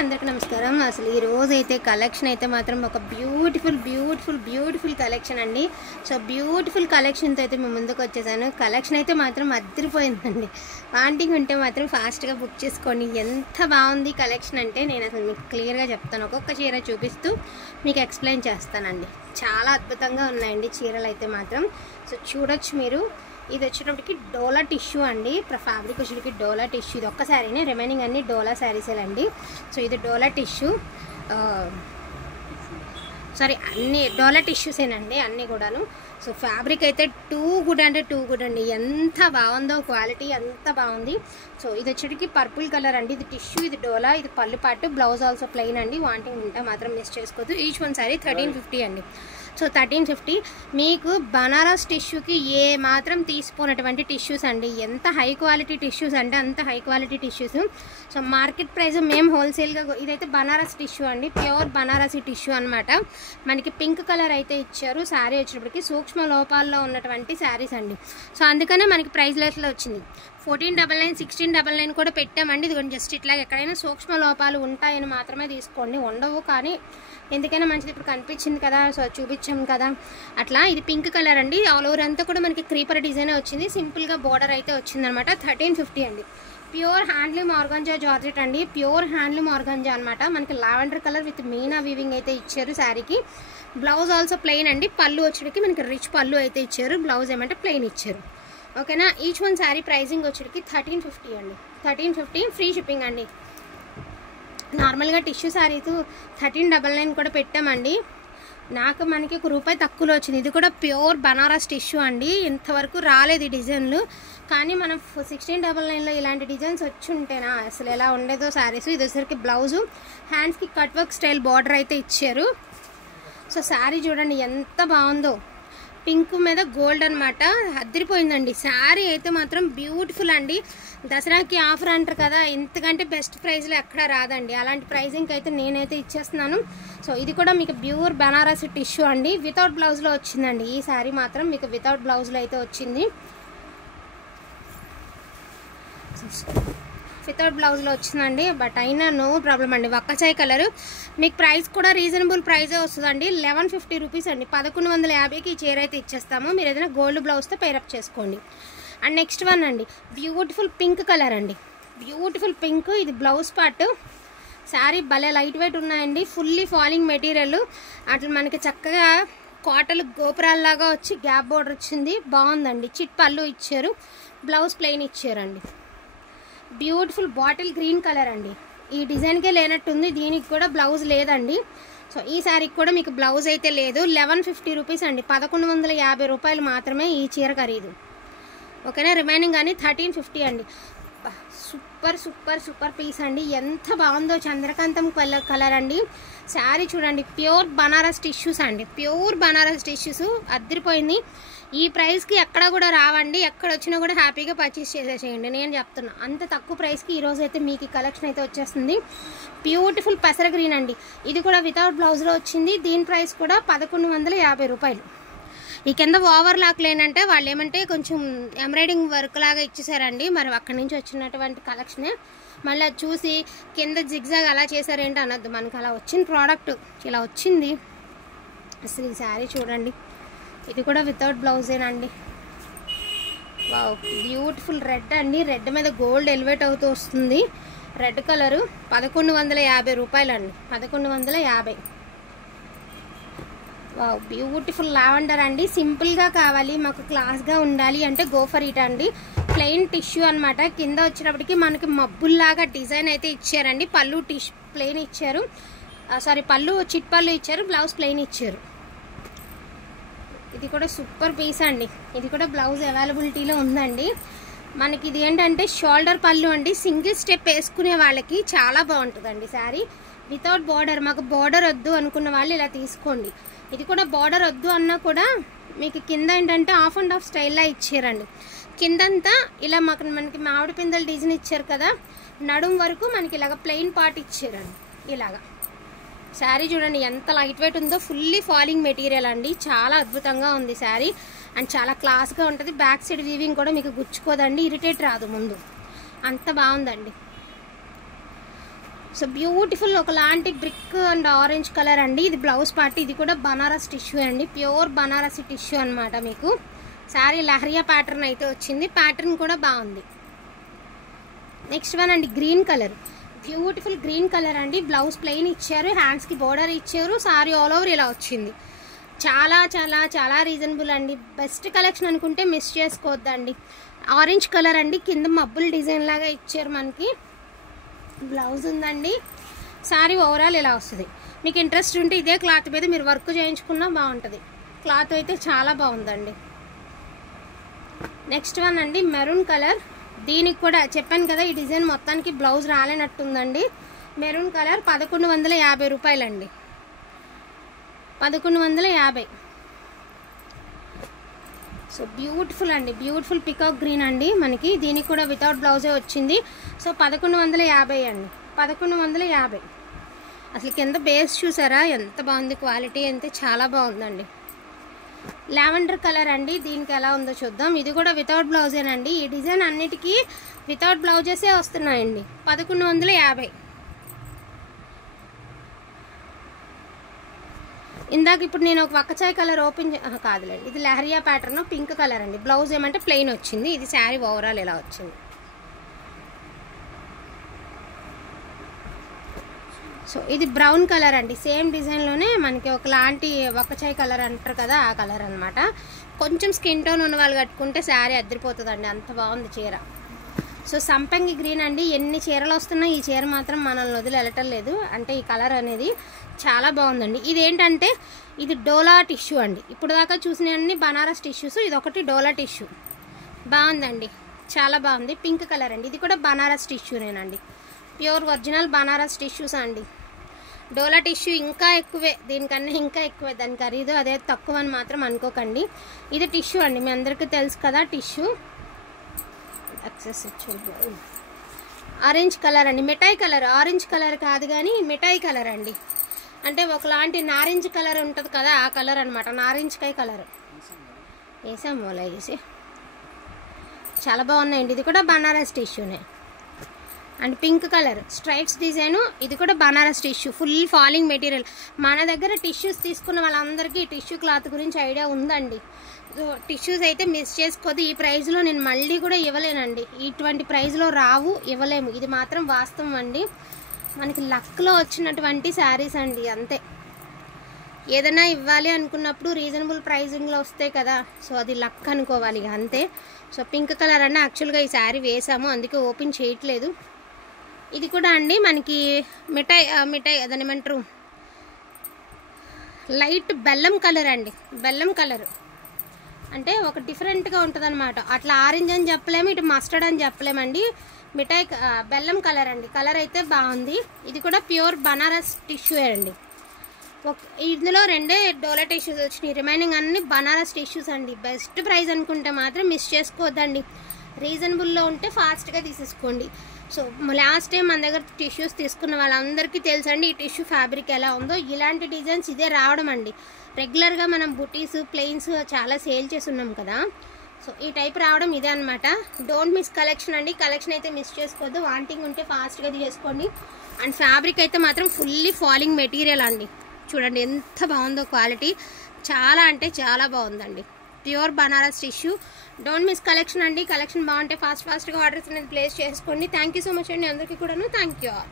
అందరికీ నమస్కారం. అసలు ఈ రోజు అయితే కలెక్షన్ అయితే మాత్రం ఒక బ్యూటిఫుల్ కలెక్షన్ అండి. సో బ్యూటిఫుల్ కలెక్షన్తో అయితే మేము ముందుకు వచ్చేసాను. కలెక్షన్ అయితే మాత్రం అదిరిపోయిందండి. వాంటింగ్ ఉంటే మాత్రం ఫాస్ట్గా బుక్ చేసుకోండి. ఎంత బాగుంది కలెక్షన్ అంటే నేను అసలు మీకు క్లియర్గా చెప్తాను. ఒక్కొక్క చీర చూపిస్తూ మీకు ఎక్స్ప్లెయిన్ చేస్తానండి. చాలా అద్భుతంగా ఉన్నాయండి చీరలు అయితే మాత్రం. సో చూడొచ్చు మీరు. ఇది వచ్చేటప్పటికి డోలా టిష్యూ అండి. ఫ్యాబ్రిక్ వచ్చేటికి డోలా టిష్యూ. ఇది ఒక్క శారీనే, రిమైనింగ్ అన్ని డోలా శారీసేలండి. సో ఇది డోలా టిష్యూ, అన్ని డోలా టిష్యూసేనండి అన్నీ కూడాను. సో ఫ్యాబ్రిక్ అయితే టూ గుడ్ అండి. ఎంత బాగుందో క్వాలిటీ, ఎంత బాగుంది. సో ఇది వచ్చేటికి పర్పుల్ కలర్ అండి. ఇది టిష్యూ, ఇది డోలా, ఇది పళ్ళు పాటు, బ్లౌజ్ ఆల్సో ప్లెయిన్ అండి. వాంటింగ్ ఉంటే మాత్రం మిస్ చేసుకోవద్దు. ఈచ్ వన్ సారీ 1350 అండి. సో 1350 మీకు బనారస్ టిష్యూకి ఏ మాత్రం తీసుకోనటువంటి టిష్యూస్ అండి. ఎంత హై క్వాలిటీ టిష్యూస్ అంటే అంత high quality tissues. So market price మేము హోల్సేల్గా, ఇదైతే బనారస్ టిష్యూ అండి, ప్యూర్ బనారసీ టిష్యూ అనమాట. మనకి పింక్ కలర్ అయితే ఇచ్చారు. శారీ వచ్చేటప్పటికి సూక్ష్మ లోపాల్లో ఉన్నటువంటి శారీస్ అండి. సో అందుకనే మనకి ప్రైస్ లెస్లో వచ్చింది. 1499, 1699 కూడా పెట్టామండి. ఇది జస్ట్ ఇట్లా ఎక్కడైనా సూక్ష్మ లోపాలు ఉంటాయని మాత్రమే తీసుకోండి, ఉండవు. కానీ ఎందుకైనా మంచిది, ఇప్పుడు కనిపించింది కదా, సో చూపించాం కదా అట్లా. ఇది పింక్ కలర్ అండి. ఆల్ ఓవర్ అంతా కూడా మనకి క్రీపర్ డిజైన్ వచ్చింది. సింపుల్గా బోర్డర్ అయితే వచ్చింది అనమాట. 1350 అండి. ప్యూర్ హ్యాండ్లూమ్ ఆర్గాంజా జార్జెట్ అండి. ప్యూర్ హ్యాండ్లూమ్ ఆర్గాంజా అనమాట. మనకి lavender colour with Meena weaving అయితే ఇచ్చారు శారీకి. బ్లౌజ్ ఆల్సో ప్లెయిన్ అండి. పళ్ళు వచ్చేటికి మనకి రిచ్ పళ్ళు అయితే ఇచ్చారు. బ్లౌజ్ ఏమంటే ప్లెయిన్ ఇచ్చారు. ఓకేనా. ఈచ్ వన్ శారీ ప్రైజింగ్ వచ్చేటికి 1350 అండి. 1350 ఫ్రీ షిప్పింగ్ అండి. నార్మల్గా టిష్యూ శారీస్ 1399 కూడా పెట్టామండి. మనకి ₹1 తక్కువలో వచ్చింది. ఇది కూడా ప్యూర్ బనారస్ టిష్యూ అండి. ఇంతవరకు రాలేదు ఈ డిజైన్లు. కానీ మనం 1699లో ఇలాంటి డిజైన్స్ వచ్చి ఉంటేనా అసలు ఎలా ఉండేదో శారీస్. ఇది వచ్చేసరికి బ్లౌజు, హ్యాండ్స్కి కట్ వర్క్ స్టైల్ బార్డర్ అయితే ఇచ్చారు. సో శారీ చూడండి ఎంత బాగుందో. పింక్ మీద గోల్డ్ అనమాట. అదిరిపోయిందండి శారీ అయితే మాత్రం. బ్యూటిఫుల్ అండి. దసరాకి ఆఫర్ అంటారు కదా, ఇంతకంటే బెస్ట్ ప్రైస్లో ఎక్కడా రాదండి. అలాంటి ప్రైజింగ్కి అయితే నేనైతే ఇచ్చేస్తున్నాను. సో ఇది కూడా మీకు ప్యూర్ బనారస్ టిష్యూ అండి. వితౌట్ బ్లౌజ్లో వచ్చిందండి. ఈ శారీ మాత్రం మీకు వితౌట్ బ్లౌజ్లో అయితే వచ్చింది. వితౌట్ బ్లౌజ్లో వచ్చిందండి. బట్ అయినా నో ప్రాబ్లం అండి. వక్కచాయ్ కలరు. మీకు ప్రైస్ కూడా రీజనబుల్ ప్రైజే వస్తుందండి. 1150 రూపీస్ అండి. 1150కి ఈ చీర అయితే ఇచ్చేస్తాము. మీరు ఏదైనా గోల్డ్ బ్లౌజ్తో పేరప్ చేసుకోండి. అండ్ నెక్స్ట్ వన్ అండి, బ్యూటిఫుల్ పింక్ కలర్ అండి. Beautiful pink. ఇది బ్లౌజ్ పార్ట్. శారీ భలే లైట్ వెయిట్ ఉన్నాయండి. Fully falling material. అట్లా మనకి చక్కగా కాటలు గోపురాల్లాగా వచ్చి గ్యాప్ బోర్డర్ వచ్చింది. బాగుందండి. చిట్ పళ్ళు ఇచ్చారు. బ్లౌజ్ ప్లెయిన్ ఇచ్చారండి. బ్యూటిఫుల్ బాటిల్ గ్రీన్ కలర్ అండి. ఈ డిజైన్కే లేనట్టుంది, దీనికి కూడా బ్లౌజ్ లేదండి. సో ఈ శారీకి కూడా మీకు బ్లౌజ్ అయితే లేదు. 1150 రూపీస్ అండి. 1150 రూపాయలు మాత్రమే ఈ చీర ఖరీదు. ఓకేనా. రిమైనింగ్ కానీ 1350 అండి. సూపర్ పీస్ అండి. ఎంత బాగుందో. చంద్రకాంతం కలర్ అండి. శారీ చూడండి. ప్యూర్ బనారస్ టిష్యూస్ అండి. Pure Banaras tissues. అదిరిపోయింది. ఈ ప్రైస్కి ఎక్కడ కూడా రావండి. ఎక్కడ వచ్చినా కూడా హ్యాపీగా పర్చేస్ చేసేసేయండి. నేను చెప్తున్నా అంత తక్కువ ప్రైస్కి ఈరోజు అయితే మీకు ఈ కలెక్షన్ అయితే వచ్చేస్తుంది. బ్యూటిఫుల్ పెసర గ్రీన్ అండి. ఇది కూడా వితౌట్ బ్లౌజ్లో వచ్చింది. దీని ప్రైస్ కూడా 1150 రూపాయలు. ఈ కింద ఓవర్ లాక్ లేనంటే వాళ్ళు ఏమంటే కొంచెం ఎంబ్రాయిడింగ్ వర్క్ లాగా ఇచ్చేసారండి. మరి అక్కడి నుంచి వచ్చినటువంటి కలెక్షనే. మళ్ళీ చూసి కింద జిగ్జాగ్ అలా చేశారేంటి అనొద్దు. మనకు అలా వచ్చిన ప్రోడక్ట్ ఇలా వచ్చింది. అసలు ఈ శారీ చూడండి. ఇది కూడా వితౌట్ బ్లౌజేనండి. వావ్, బ్యూటిఫుల్ రెడ్ అండి. రెడ్ మీద గోల్డ్ ఎలివేట్ అవుతూ వస్తుంది. Red colour. 1150 రూపాయలు అండి. 1150. వావ్, బ్యూటిఫుల్ లావెండర్ అండి. సింపుల్గా కావాలి, మాకు క్లాస్గా ఉండాలి అంటే గో ఫర్ ఇట్ అండి. ప్లెయిన్ టిష్యూ అనమాట. కింద వచ్చినప్పటికీ మనకి మబ్బుల్లాగా డిజైన్ అయితే ఇచ్చారండి. పళ్ళు ప్లెయిన్ ఇచ్చారు. పళ్ళు చిట్ పళ్ళు ఇచ్చారు. బ్లౌజ్ ప్లెయిన్ ఇచ్చారు. ఇది కూడా సూపర్ పీస్ అండి. ఇది కూడా బ్లౌజ్ అవైలబిలిటీలో ఉందండి. మనకి ఇది ఏంటంటే షోల్డర్ పళ్ళు అండి. సింగిల్ స్టెప్ వేసుకునే వాళ్ళకి చాలా బాగుంటుందండి శారీ. వితౌట్ బార్డర్, మాకు బార్డర్ వద్దు అనుకున్న వాళ్ళు ఇలా తీసుకోండి. ఇది కూడా బార్డర్ వద్దు అన్నా కూడా మీకు కింద ఏంటంటే ఆఫ్ అండ్ ఆఫ్ స్టైల్లా ఇచ్చారండి. కిందంతా ఇలా మనకి మామిడి పిందెల డిజైన్ ఇచ్చారు కదా, నడుం వరకు మనకి ఇలాగ ప్లెయిన్ పార్ట్ ఇచ్చారండి. ఇలాగా శారీ చూడండి ఎంత లైట్ వెయిట్ ఉందో. ఫుల్లీ ఫాలింగ్ మెటీరియల్ అండి. చాలా అద్భుతంగా ఉంది శారీ. అండ్ చాలా క్లాస్గా ఉంటుంది. బ్యాక్ సైడ్ వీవింగ్ కూడా మీకు గుచ్చుకోదండి, ఇరిటేట్ రాదు ముందు. అంత బాగుందండి. సో బ్యూటిఫుల్ ఒకలాంటి బ్రిక్ అండ్ ఆరెంజ్ కలర్ అండి. ఇది బ్లౌజ్ పార్ట్. ఇది కూడా బనారస్ టిష్యూ అండి, ప్యూర్ బనారసి టిష్యూ అనమాట. మీకు శారీ లహరియా ప్యాటర్న్ అయితే వచ్చింది. ప్యాటర్న్ కూడా బాగుంది. నెక్స్ట్ వన్ అండి green colour, beautiful green colour అండి. బ్లౌజ్ ప్లెయిన్ ఇచ్చారు, హ్యాండ్స్కి బోర్డర్ ఇచ్చారు, శారీ ఆల్ ఓవర్ ఇలా వచ్చింది. చాలా చాలా చాలా రీజనబుల్ అండి. బెస్ట్ కలెక్షన్ అనుకుంటే మిస్ చేసుకోవద్దండి. ఆరెంజ్ కలర్ అండి, కింద మబ్బుల డిజైన్ లాగా ఇచ్చారు. మనకి బ్లౌజ్ ఉందండి. శారీ ఓవరాల్ ఇలా వస్తుంది. మీకు ఇంట్రెస్ట్ ఉంటే ఇదే క్లాత్ మీద మీరు వర్క్ చేయించుకున్నా బాగుంటుంది. క్లాత్ అయితే చాలా బాగుందండి. నెక్స్ట్ వన్ అండి మెరూన్ కలర్. దీనికి కూడా చెప్పాను కదా, ఈ డిజైన్ మొత్తానికి బ్లౌజ్ రాలేనట్టుందండి. మెరూన్ కలర్ 1150 రూపాయలండి, 1150. సో బ్యూటిఫుల్ అండి, బ్యూటిఫుల్ పికాక్ గ్రీన్ అండి. మనకి దీనికి కూడా వితౌట్ బ్లౌజే వచ్చింది. సో 1150 అండి, 1150. అసలు కింద బేస్ చూసారా ఎంత బాగుంది, క్వాలిటీ అయితే చాలా బాగుందండి. లావెండర్ కలర్ అండి. దీనికి ఎలా ఉందో చూద్దాం. ఇది కూడా వితౌట్ బ్లౌజేనండి. ఈ డిజైన్ అన్నిటికీ వితౌట్ బ్లౌజెసే వస్తున్నాయండి. 1150. ఇందాక ఇప్పుడు నేను ఒక వక్కచాయ్ కలర్ ఓపెన్ కాదులేండి, ఇది లహరియా ప్యాటర్న్ పింక్ కలర్ అండి. బ్లౌజ్ ఏమంటే ప్లెయిన్ వచ్చింది. ఇది శారీ ఓవరాల్ ఇలా వచ్చింది. సో ఇది బ్రౌన్ కలర్ అండి. సేమ్ డిజైన్లోనే మనకి ఒకలాంటి వక్కచాయ్ కలర్ అంటారు కదా, ఆ కలర్ అనమాట. కొంచెం స్కిన్ టోన్ ఉన్న వాళ్ళు కట్టుకుంటే శారీ అద్దరిపోతుందండి, అంత బాగుంది చీర. సో సంపంగి గ్రీన్ అండి. ఎన్ని చీరలు వస్తున్నాయి, ఈ చీర మాత్రం మనల్ని వదిలి వెళ్ళటం లేదు. అంటే ఈ కలర్ అనేది చాలా బాగుందండి. ఇదేంటంటే ఇది డోలా టిష్యూ అండి. ఇప్పుడు దాకా చూసినవన్నీ బనారస్ టిష్యూస్, ఇది ఒకటి డోలా టిష్యూ. బాగుందండి, చాలా బాగుంది. పింక్ కలర్ అండి. ఇది కూడా బనారస్ టిష్యూనేనండి, ప్యూర్ ఒరిజినల్ బనారస్ టిష్యూస్ అండి. డోలా టిష్యూ ఇంకా ఎక్కువే, దీనికన్నా ఇంకా ఎక్కువే. దాని ఖరీదు అదే తక్కువ అని మాత్రం అనుకోకండి. ఇది టిష్యూ అండి, మీ అందరికీ తెలుసు కదా టిష్యూ. ఆరెంజ్ కలర్ అండి, మిఠాయి కలర్. ఆరెంజ్ కలర్ కాదు కానీ మిఠాయి కలర్ అండి. అంటే ఒకలాంటి నారింజ కలర్ ఉంటుంది కదా, ఆ కలర్ అనమాట. నారింజకాయ కలర్ వేసాము అలా వేసి. చాలా బాగున్నాయండి. ఇది కూడా బనారస్ టిష్యూనే. And pink colour stripes design. ఇది కూడా Banaras tissue, full falling material. మన దగ్గర టిష్యూస్ తీసుకున్న వాళ్ళందరికీ టిష్యూ క్లాత్ గురించి ఐడియా ఉందండి. సో టిష్యూస్ అయితే మిస్ చేసుకోవద్దు. ఈ ప్రైస్లో నేను మళ్ళీ కూడా ఇవ్వలేనండి. ఇటువంటి ప్రైస్లో రావు, ఇవ్వలేము. ఇది మాత్రం వాస్తవం అండి. మనకి లక్లో వచ్చినటువంటి శారీస్ అండి, అంతే. ఏదైనా ఇవ్వాలి అనుకున్నప్పుడు రీజనబుల్ ప్రైజింగ్లో వస్తాయి కదా, సో అది లక్ అనుకోవాలి, అంతే. సో పింక్ కలర్ అన్న యాక్చువల్గా ఈ శారీ వేసాము, అందుకే ఓపెన్ చేయట్లేదు. ఇది కూడా అండి మనకి మిఠాయి అదని ఏమంటారు, లైట్ బెల్లం కలర్ అండి. బెల్లం కలర్ అంటే ఒక డిఫరెంట్గా ఉంటుంది అనమాట. అట్లా ఆరెంజ్ అని చెప్పలేము, ఇటు మస్టర్డ్ అని చెప్పలేమండి. మిఠాయి బెల్లం కలర్ అండి. కలర్ అయితే బాగుంది. ఇది కూడా ప్యూర్ బనారస్ టిష్యూ అండి. ఇందులో 2 డోలా టిష్యూస్ వచ్చినాయి, రిమైనింగ్ అన్ని బనారస్ టిష్యూస్ అండి. బెస్ట్ ప్రైస్ అనుకుంటే మాత్రం మిస్ చేసుకోవద్దండి. రీజనబుల్లో ఉంటే ఫాస్ట్గా తీసేసుకోండి. సో లాస్ట్ టైం మన దగ్గర టిష్యూస్ తీసుకున్న వాళ్ళందరికీ తెలుసండి ఈ టిష్యూ ఫ్యాబ్రిక్ ఎలా ఉందో. ఇలాంటి డిజైన్స్ ఇదే రావడం అండి. రెగ్యులర్గా మనం బుటీస్ ప్లెయిన్స్ చాలా సేల్ చేసి ఉన్నాం కదా, సో ఈ టైప్ రావడం ఇదే అనమాట. డోంట్ మిస్ కలెక్షన్ అండి. కలెక్షన్ అయితే మిస్ చేసుకోవద్దు. వాంటింగ్ ఉంటే ఫాస్ట్గా తీసుకోండి. అండ్ ఫ్యాబ్రిక్ అయితే మాత్రం ఫుల్లీ ఫాలింగ్ మెటీరియల్ అండి. చూడండి ఎంత బాగుందో క్వాలిటీ, చాలా అంటే చాలా బాగుందండి. Pure Banaras tissue. Don't miss collection అండి. కలెక్షన్ బాగుంటే ఫాస్ట్గా ఆర్డర్స్ అనేది ప్లేస్ చేసుకోండి. థ్యాంక్ యూ సో మచ్ అండి అందరికీ కూడాను. Thank you all.